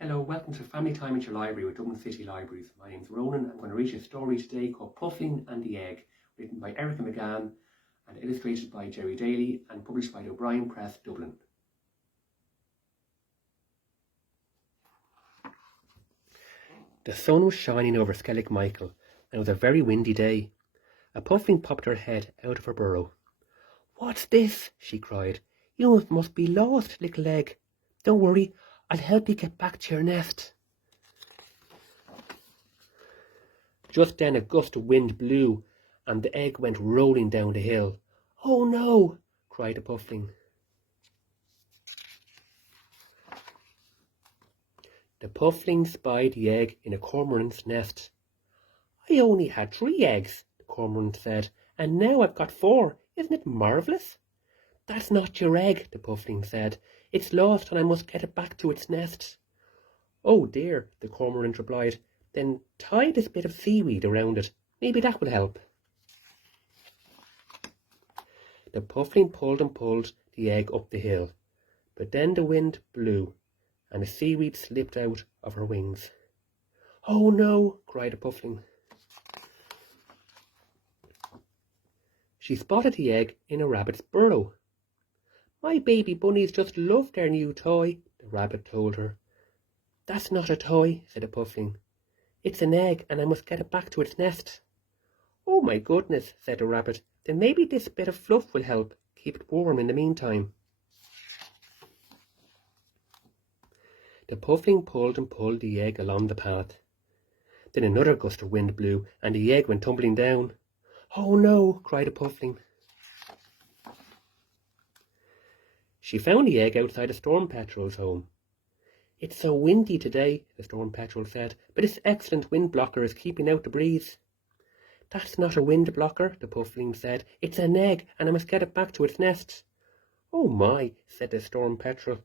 Hello, welcome to Family Time at your Library with Dublin City Libraries. My name's Ronan. I'm going to read you a story today called Puffling and the Egg, written by Erika McGann and illustrated by Gerry Daly and published by the O'Brien Press Dublin. The sun was shining over Skellig Michael and it was a very windy day. A puffling popped her head out of her burrow. "What's this?" she cried. "You must be lost, little egg. Don't worry, I'll help you get back to your nest." Just then a gust of wind blew and the egg went rolling down the hill. "Oh no!" cried the puffling. The puffling spied the egg in a cormorant's nest. "I only had 3 eggs," the cormorant said, "and now I've got 4. Isn't it marvellous?" "That's not your egg," the puffling said. "It's lost and I must get it back to its nest." "Oh dear," the cormorant replied. "Then tie this bit of seaweed around it. Maybe that will help." The puffling pulled and pulled the egg up the hill, but then the wind blew and the seaweed slipped out of her wings. "Oh no!" cried the puffling. She spotted the egg in a rabbit's burrow. "My baby bunnies just love their new toy," the rabbit told her. "That's not a toy," said the puffling. "It's an egg and I must get it back to its nest." "Oh my goodness," said the rabbit. "Then maybe this bit of fluff will help keep it warm in the meantime." The puffling pulled and pulled the egg along the path. Then another gust of wind blew and the egg went tumbling down. "Oh no!" cried the puffling. She found the egg outside a storm petrel's home. "It's so windy today," the storm petrel said, "but this excellent wind blocker is keeping out the breeze." "That's not a wind blocker," the puffling said. "It's an egg and I must get it back to its nest." "Oh my," said the storm petrel.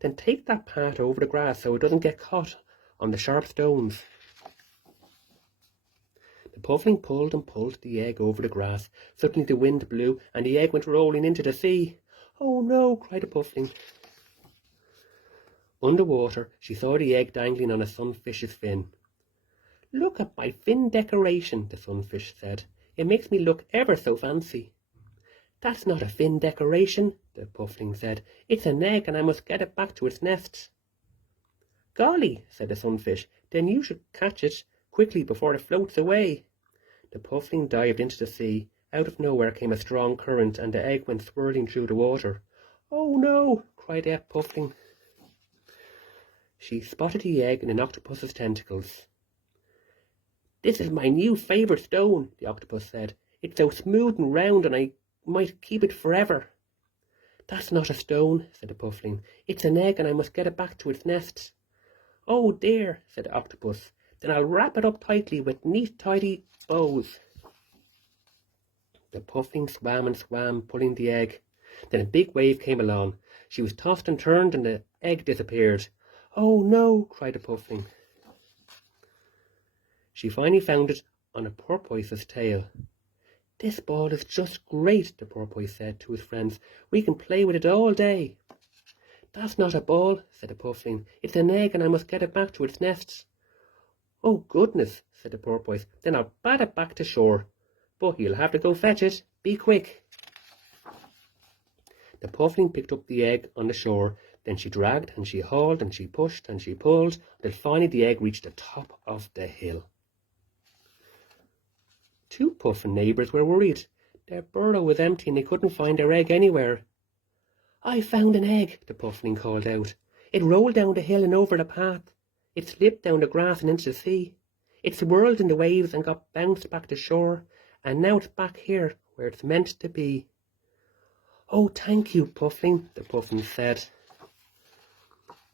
"Then take that part over the grass so it doesn't get caught on the sharp stones." The puffling pulled and pulled the egg over the grass. Suddenly the wind blew and the egg went rolling into the sea. "Oh no!" cried the puffling. Underwater, she saw the egg dangling on a sunfish's fin. "Look at my fin decoration," the sunfish said. "It makes me look ever so fancy." "That's not a fin decoration," the puffling said. "It's an egg and I must get it back to its nest." "Golly," said the sunfish, "then you should catch it quickly before it floats away." The puffling dived into the sea. Out of nowhere came a strong current and the egg went swirling through the water. "Oh no!" cried the puffling. She spotted the egg in an octopus's tentacles. "This is my new favourite stone," the octopus said. "It's so smooth and round and I might keep it forever." "That's not a stone," said the puffling. "It's an egg and I must get it back to its nest." "Oh dear," said the octopus. "Then I'll wrap it up tightly with neat, tidy bows." The puffling swam and swam, pulling the egg. Then a big wave came along. She was tossed and turned and the egg disappeared. "Oh no!" cried the puffling. She finally found it on a porpoise's tail. "This ball is just great," the porpoise said to his friends. "We can play with it all day." "That's not a ball," said the puffling. "It's an egg and I must get it back to its nest." "Oh goodness," said the porpoise. "Then I'll bat it back to shore. But you'll have to go fetch it. Be quick." The puffling picked up the egg on the shore. Then she dragged and she hauled and she pushed and she pulled until finally the egg reached the top of the hill. 2 puffin neighbours were worried. Their burrow was empty and they couldn't find their egg anywhere. "I found an egg," the puffling called out. "It rolled down the hill and over the path. It slipped down the grass and into the sea. It swirled in the waves and got bounced back to shore, and now it's back here where it's meant to be." "Oh, thank you, puffling," the puffin said.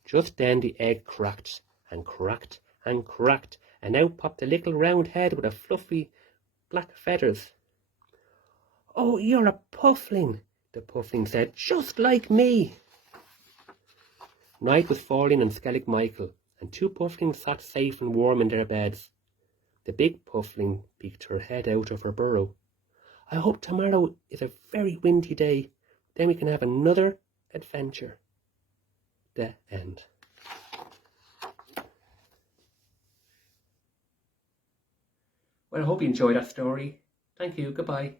Just then the egg cracked and cracked and cracked, and out popped a little round head with a fluffy black feathers. "Oh, you're a puffling," the puffling said, "just like me." Night was falling on Skellig Michael, and 2 pufflings sat safe and warm in their beds. The big puffling peeked her head out of her burrow. "I hope tomorrow is a very windy day. Then we can have another adventure." The end. Well, I hope you enjoyed that story. Thank you. Goodbye.